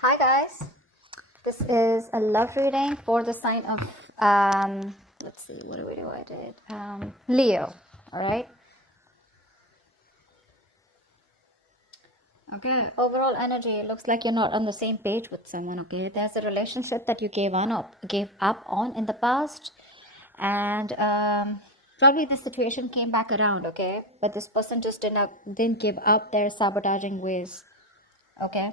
Hi guys, this is a love reading for the sign of let's see, what do we do? I did Leo. All right. Okay. Overall energy. It looks like you're not on the same page with someone. Okay. There's a relationship that you gave up on in the past, and probably the situation came back around. Okay, but this person just didn't give up their sabotaging ways. Okay,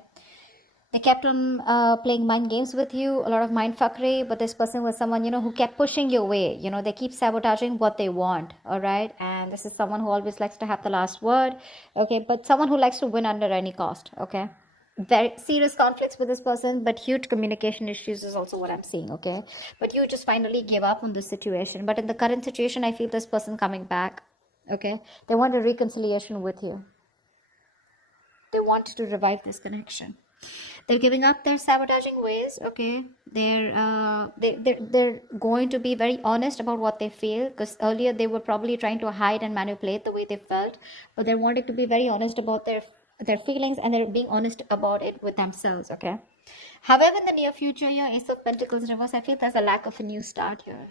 they kept on playing mind games with you, a lot of mind fuckery, but this person was someone, who kept pushing you away. They keep sabotaging what they want, all right? And this is someone who always likes to have the last word, okay? But someone who likes to win under any cost, okay? Very serious conflicts with this person, but huge communication issues is also what I'm seeing, okay? But you just finally give up on this situation. But in the current situation, I feel this person coming back, okay? They want a reconciliation with you. They want to revive this connection. They're giving up their sabotaging ways. Okay, they're going to be very honest about what they feel, because earlier they were probably trying to hide and manipulate the way they felt, but they're wanting to be very honest about their feelings, and they're being honest about it with themselves. Okay, however, in the near future, your Ace of Pentacles reverse, I feel there's a lack of a new start here.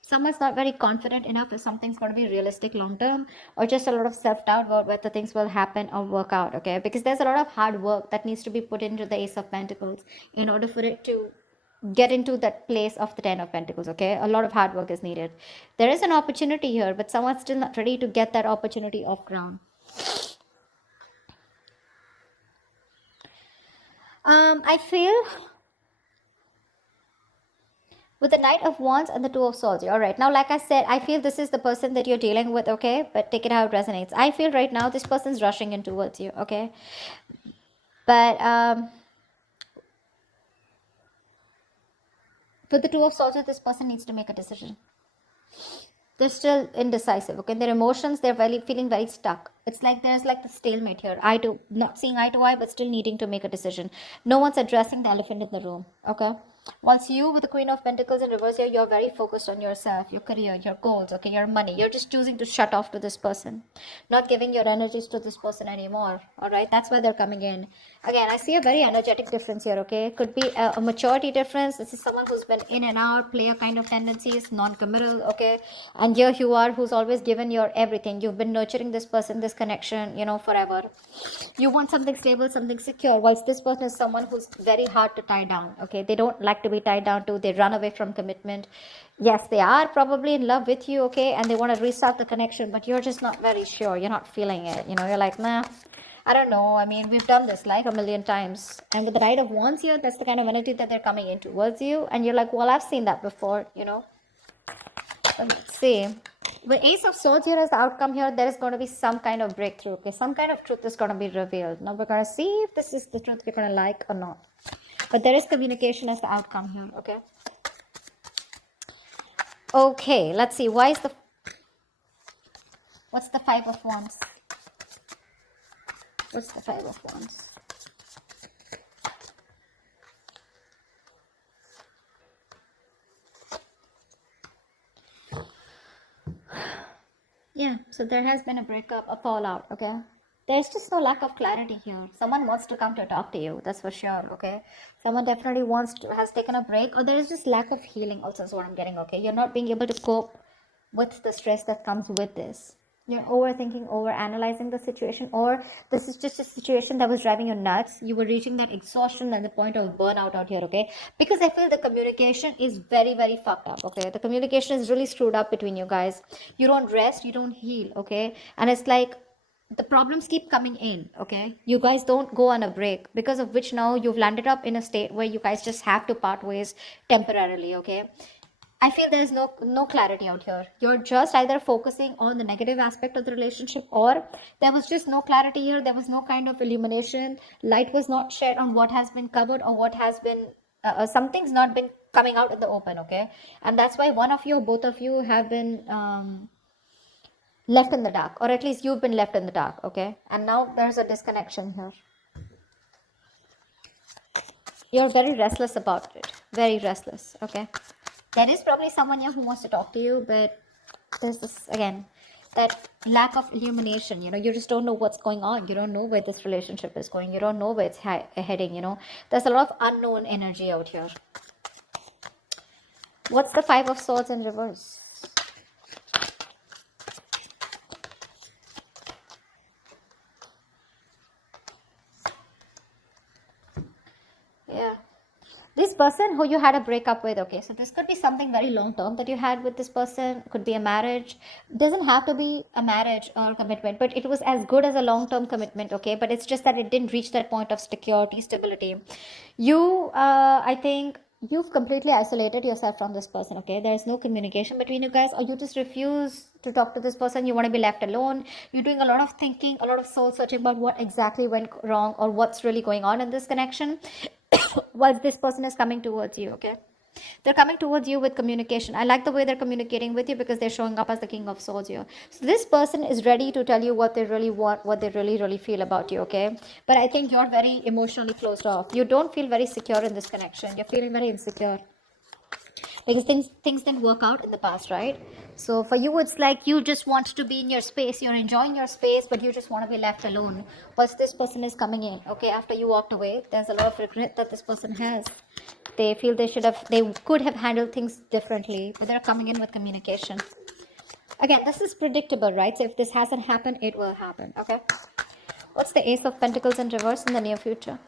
Someone's not very confident enough if something's going to be realistic long term, or just a lot of self-doubt about whether things will happen or work out. Okay, because there's a lot of hard work that needs to be put into the Ace of Pentacles in order for it to get into that place of the Ten of Pentacles. Okay, a lot of hard work is needed. There is an opportunity here, but someone's still not ready to get that opportunity off ground. I feel with the Knight of Wands and the Two of Swords. All right. Now, like I said, I feel this is the person that you're dealing with, okay? But take it how it resonates. I feel right now this person's rushing in towards you, okay? But with the Two of Swords, this person needs to make a decision. They're still indecisive, okay? Their emotions, they're very feeling very stuck. It's like there's like the stalemate here. Not seeing eye to eye, but still needing to make a decision. No one's addressing the elephant in the room, okay? Whilst you, with the Queen of Pentacles in reverse here, you're very focused on yourself, your career, your goals, okay, your money. You're just choosing to shut off to this person, not giving your energies to this person anymore. All right, that's why they're coming in. Again, I see a very energetic difference here, okay? Could be a maturity difference. This is someone who's been in and out, player kind of tendencies, non-committal, okay? And here you are, who's always given your everything. You've been nurturing this person, this connection, forever. You want something stable, something secure, whilst this person is someone who's very hard to tie down, okay? They don't like to be tied down to. They run away from commitment. Yes, they are probably in love with you, okay? And they want to restart the connection, but you're just not very sure. You're not feeling it. You're like, nah, I don't know. I mean, we've done this like a million times. And with the Knight of Wands here, that's the kind of energy that they're coming in towards you. And you're like, well, I've seen that before. But let's see. With Ace of Swords here as the outcome here, there is going to be some kind of breakthrough. Okay, some kind of truth is going to be revealed. Now we're going to see if this is the truth you're going to like or not. But there is communication as the outcome here. Okay. Okay, let's see. What's the Five of Wands? What's the Five of Wands? Yeah, so there has been a breakup, a fallout, okay? There's just no lack of clarity here. Someone wants to come to talk to you, that's for sure, okay? Someone definitely has taken a break, or there is just lack of healing also is what I'm getting, okay? You're not being able to cope with the stress that comes with this. You're overthinking, over analyzing the situation, or this is just a situation that was driving you nuts. You were reaching that exhaustion and the point of burnout out here, okay? Because I feel the communication is very, very fucked up, okay? The communication is really screwed up between you guys. You don't rest, you don't heal, okay? And it's like the problems keep coming in, okay? You guys don't go on a break, because of which now you've landed up in a state where you guys just have to part ways temporarily, okay? I feel there's no clarity out here. You're just either focusing on the negative aspect of the relationship, or there was just no clarity here. There was no kind of illumination. Light was not shed on what has been covered, or what has been something's not been coming out in the open. Okay, and that's why one of you, or both of you, have been left in the dark, or at least you've been left in the dark. Okay, and now there's a disconnection here. You're very restless about it. Very restless. Okay. There is probably someone here who wants to talk to you, but there's this again. that lack of illumination. You just don't know what's going on. You don't know where this relationship is going. You don't know where it's heading. There's a lot of unknown energy out here. What's the Five of Swords in reverse? Yeah. This person who you had a breakup with, okay, so this could be something very long term that you had with this person. Could be a marriage. Doesn't have to be a marriage or commitment, but it was as good as a long term commitment, okay, but it's just that it didn't reach that point of security, stability. I think you've completely isolated yourself from this person, okay. There's no communication between you guys, or you just refuse to talk to this person. You want to be left alone. You're doing a lot of thinking, a lot of soul searching about what exactly went wrong or what's really going on in this connection. While this person is coming towards you, okay, they're coming towards you with communication. I like the way they're communicating with you because they're showing up as the King of Swords here. So this person is ready to tell you what they really want, what they really feel about you, okay. But I think you're very emotionally closed off. You don't feel very secure in this connection. You're feeling very insecure because things didn't work out in the past, right? So for you, it's like you just want to be in your space. You're enjoying your space, but you just want to be left alone. But this person is coming in, okay, after you walked away. There's a lot of regret that this person has. They feel they could have handled things differently, but they're coming in with communication. Again, this is predictable, right? So if this hasn't happened, it will happen, okay. What's the Ace of Pentacles in reverse in the near future?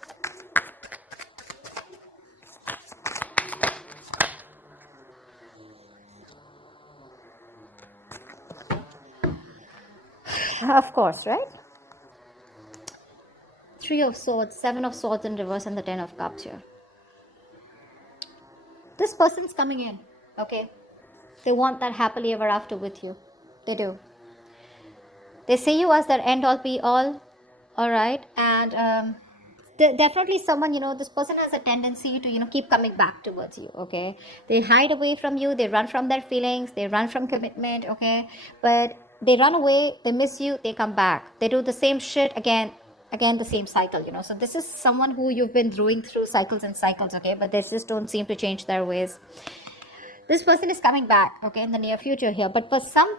Of course, right? Three of Swords, Seven of Swords in reverse, and the Ten of Cups here. This person's coming in, okay? They want that happily ever after with you. They do. They see you as their end all be all right? And definitely someone, this person has a tendency to, keep coming back towards you, okay? They hide away from you. They run from their feelings. They run from commitment, okay? But they run away. They miss you. They come back. They do the same shit again, the same cycle. So this is someone who you've been going through cycles and cycles, okay, but they just don't seem to change their ways. This person is coming back, okay, in the near future here, but for some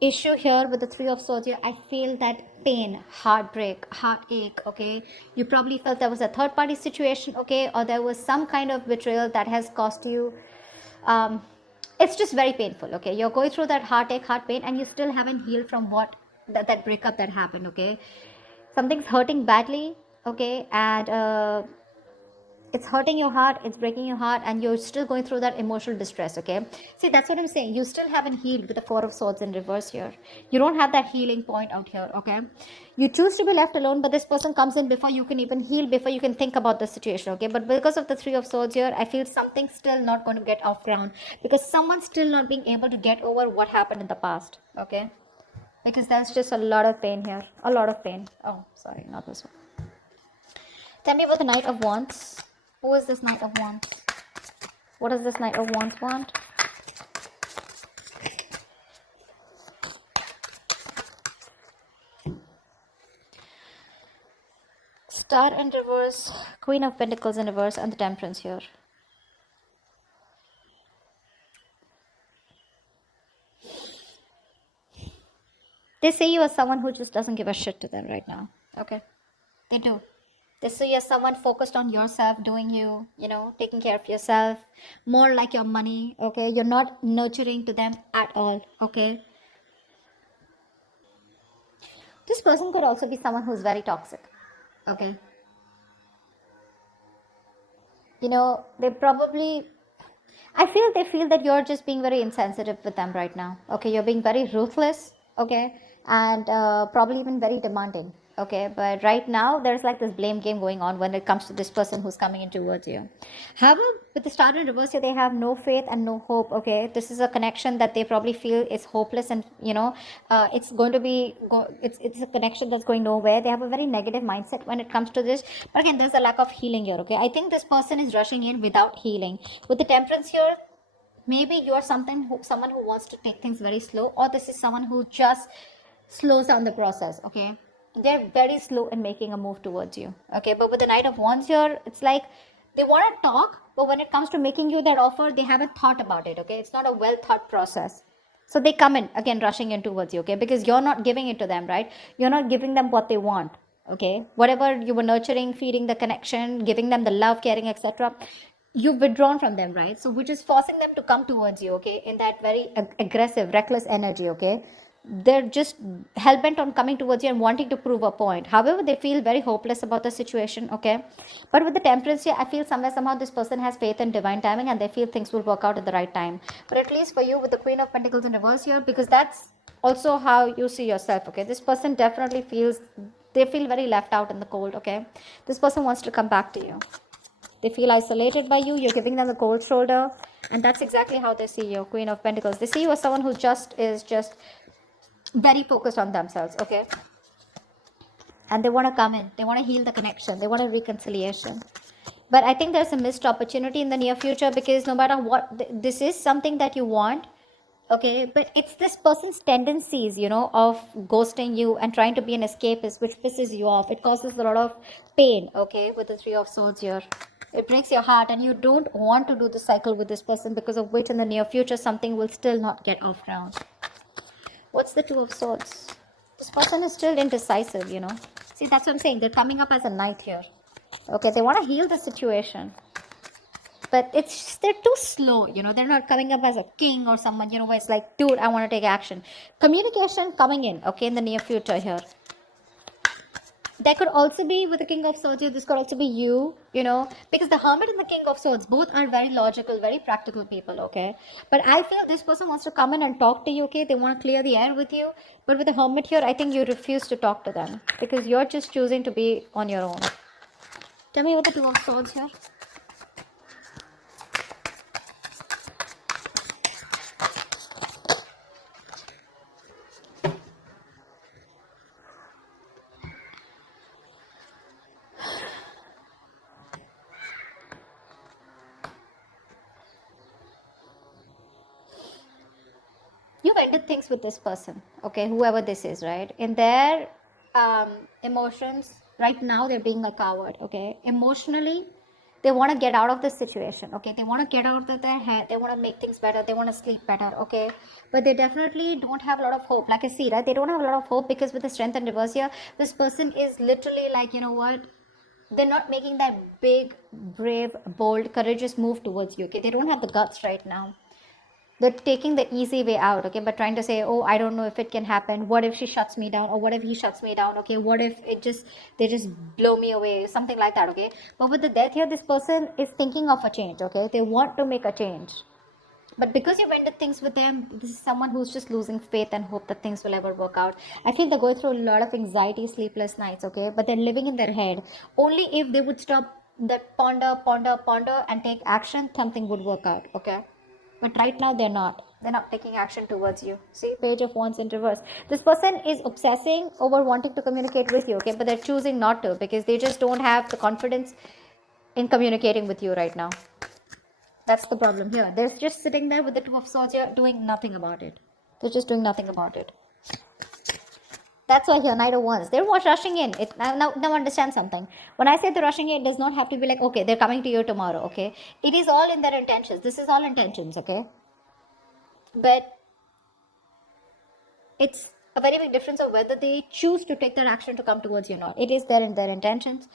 issue here with the Three of Swords here, I feel that pain, heartbreak, heartache, okay. You probably felt there was a third party situation, okay, or there was some kind of betrayal that has cost you. It's just very painful, okay. You're going through that heartache, heart pain, and you still haven't healed from what that breakup that happened, okay. Something's hurting badly, okay, and it's hurting your heart, it's breaking your heart, and you're still going through that emotional distress, okay. See, that's what I'm saying. You still haven't healed with the Four of Swords in reverse here. You don't have that healing point out here, okay. You choose to be left alone, but this person comes in before you can even heal, before you can think about the situation, okay. But because of the Three of Swords here, I feel something's still not going to get off ground, because someone's still not being able to get over what happened in the past, okay. Because there's just a lot of pain here, a lot of pain. Oh, sorry, not this one. Tell me about the Knight of Wands. Who is this Knight of Wands? What does this Knight of Wands want? Star in reverse, Queen of Pentacles in reverse, and the Temperance here. They see you as someone who just doesn't give a shit to them right now. Okay? They do. They see you as someone focused on yourself, doing you, taking care of yourself, more like your money, okay? You're not nurturing to them at all, okay? This person could also be someone who's very toxic, okay? They probably, they feel that you're just being very insensitive with them right now, okay? You're being very ruthless, okay? And probably even very demanding, okay. But right now there's like this blame game going on when it comes to this person who's coming in towards you. However, with the Star in reverse here, they have no faith and no hope, okay. This is a connection that they probably feel is hopeless, and it's going to be it's a connection that's going nowhere. They have a very negative mindset when it comes to this. But again, there's a lack of healing here, okay. I think this person is rushing in without healing. With the Temperance here, maybe you're someone who wants to take things very slow, or this is someone who just slows down the process, okay. They're very slow in making a move towards you, okay. But with the Knight of Wands here, it's like they want to talk, but when it comes to making you that offer, they haven't thought about it, okay. It's not a well thought process, So they come in again, rushing in towards you, okay? Because you're not giving it to them, right? You're not giving them what they want, okay? Whatever you were nurturing, feeding the connection, giving them the love, caring, etc., you've withdrawn from them, right? So which is forcing them to come towards you, okay? In that very aggressive, reckless energy, okay? They're just hell-bent on coming towards you and wanting to prove a point. However, they feel very hopeless about the situation, okay? But with the temperance here, I feel somewhere somehow this person has faith in divine timing and they feel things will work out at the right time. But at least for you with the Queen of Pentacles in reverse here, because that's also how you see yourself, okay? This person definitely feels, they feel very left out in the cold, okay? This person wants to come back to you. They feel isolated by you. You're giving them the cold shoulder. And that's exactly how they see you, Queen of Pentacles. They see you as someone who just is just very focused on themselves, okay? And they want to come in. They want to heal the connection. They want a reconciliation. But I think there's a missed opportunity in the near future, because no matter what, this is something that you want, okay? But it's this person's tendencies, you know, of ghosting you and trying to be an escapist, which pisses you off. It causes a lot of pain, okay, with the Three of Swords here. It breaks your heart, and you don't want to do the cycle with this person, because of which in the near future something will still not get off ground. What's the Two of Swords? This person is still indecisive, you know. See, that's what I'm saying. They're coming up as a knight here. Okay, they want to heal the situation. But it's just, they're too slow, you know. They're not coming up as a king or someone, you know, where it's like, dude, I want to take action. Communication coming in, okay, in the near future here. There could also be with the King of Swords here, this could also be you, you know, because the Hermit and the King of Swords both are very logical, very practical people, okay? But I feel this person wants to come in and talk to you, okay? They want to clear the air with you. But with the Hermit here, I think you refuse to talk to them, because you're just choosing to be on your own. Tell me what the Two of Swords here. You've ended things with this person, okay, whoever this is, right? In their emotions right now, they're being a coward, okay? Emotionally, they want to get out of this situation, okay? They want to get out of their head. They want to make things better. They want to sleep better, okay? But they definitely don't have a lot of hope. Like I see, right? They don't have a lot of hope, because with the Strength and reverse here, this person is literally like, you know what? They're not making that big, brave, bold, courageous move towards you, okay? They don't have the guts right now. They're taking the easy way out, okay, but trying to say, oh, I don't know if it can happen. What if she shuts me down? Or what if he shuts me down? Okay, what if they just blow me away? Something like that, okay? But with the Death here, this person is thinking of a change, okay? They want to make a change. But because you've ended things with them, this is someone who's just losing faith and hope that things will ever work out. I feel they're going through a lot of anxiety, sleepless nights, okay? But they're living in their head. Only if they would stop that ponder and take action, something would work out, okay? But right now they're not. They're not taking action towards you. See, Page of Wands in reverse. This person is obsessing over wanting to communicate with you, okay? But they're choosing not to, because they just don't have the confidence in communicating with you right now. That's the problem here. They're just sitting there with the Two of Swords here, doing nothing about it. They're just doing nothing about it. That's why here, Knight of Wands. They're rushing in. Now understand something. When I say they're rushing in, it does not have to be like, okay, they're coming to you tomorrow, okay? It is all in their intentions. This is all intentions, okay? But it's a very big difference of whether they choose to take their action to come towards you or not. It is there in their intentions.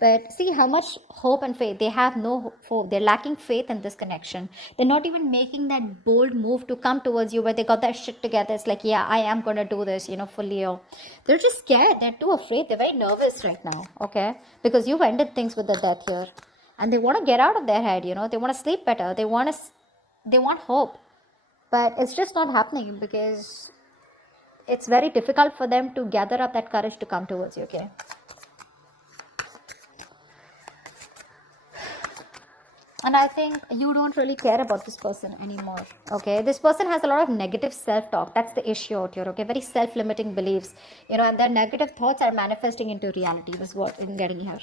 But see how much hope and faith. They have no hope. They're lacking faith in this connection. They're not even making that bold move to come towards you where they got that shit together. It's like, yeah, I am going to do this, you know, for Leo. They're just scared. They're too afraid. They're very nervous right now, okay? Because you've ended things with the Death here. And they want to get out of their head, you know. They want to sleep better. They want hope. But it's just not happening, because it's very difficult for them to gather up that courage to come towards you, okay? And I think you don't really care about this person anymore, okay? This person has a lot of negative self-talk. That's the issue out here, okay? Very self-limiting beliefs, you know, and their negative thoughts are manifesting into reality. This is what I'm getting here.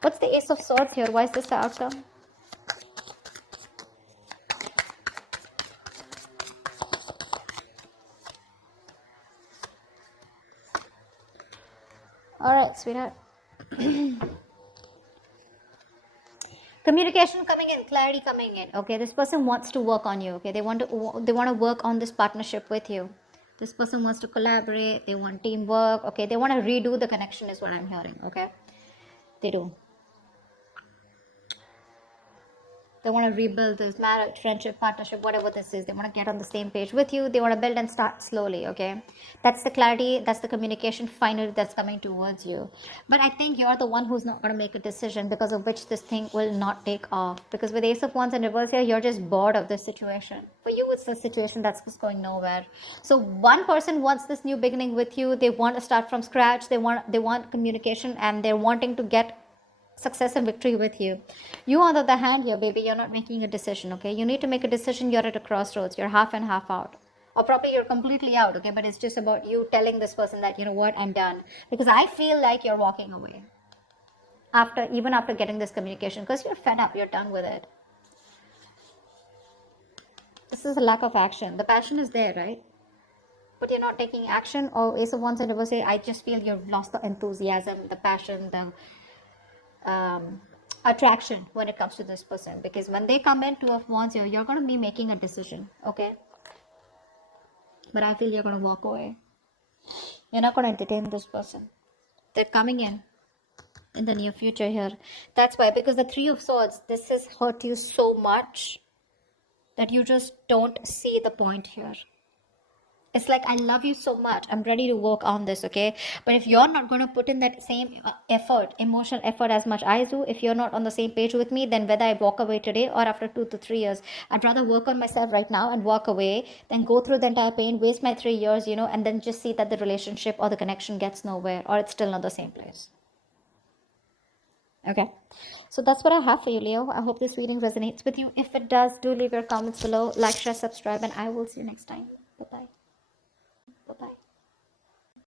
What's the Ace of Swords here? Why is this the outcome? All right, sweetheart. Communication coming in, clarity coming in. Okay, this person wants to work on you. Okay, they want to work on this partnership with you. This person wants to collaborate. They want teamwork. Okay, they want to redo the connection is what I'm hearing. Okay, they do. They want to rebuild this marriage, friendship, partnership, whatever this is. They want to get on the same page with you. They want to build and start slowly, okay? That's the clarity, that's the communication finally that's coming towards you. But I think you're the one who's not going to make a decision because of which this thing will not take off. Because with Ace of Wands and reverse here, you're just bored of this situation. For you, it's a situation that's just going nowhere. So one person wants this new beginning with you. They want to start from scratch. They want communication, and they're wanting to get success and victory with you. You, on the other hand, here, baby, you're not making a decision, okay? You need to make a decision. You're at a crossroads. You're half and half out. Or probably you're completely out, okay? But it's just about you telling this person that, you know what, I'm done. Because I feel like you're walking away. Even after getting this communication. Because you're fed up. You're done with it. This is a lack of action. The passion is there, right? But you're not taking action. Or Ace of Wands and Reverse, I just feel you've lost the enthusiasm, the passion, the attraction when it comes to this person, because when they come in, Two of Wands, you're going to be making a decision, okay? But I feel you're going to walk away. You're not going to entertain this person. They're coming in the near future here. That's why, because the Three of Swords, this has hurt you so much that you just don't see the point here. It's like, I love you so much, I'm ready to work on this, okay? But if you're not going to put in that same effort, emotional effort as much I do, if you're not on the same page with me, then whether I walk away today or after 2 to 3 years, I'd rather work on myself right now and walk away than go through the entire pain, waste my 3 years, you know, and then just see that the relationship or the connection gets nowhere, or it's still not the same place. Okay, so that's what I have for you, Leo. I hope this reading resonates with you. If it does, do leave your comments below, like, share, subscribe, and I will see you next time. Bye-bye. Bye-bye.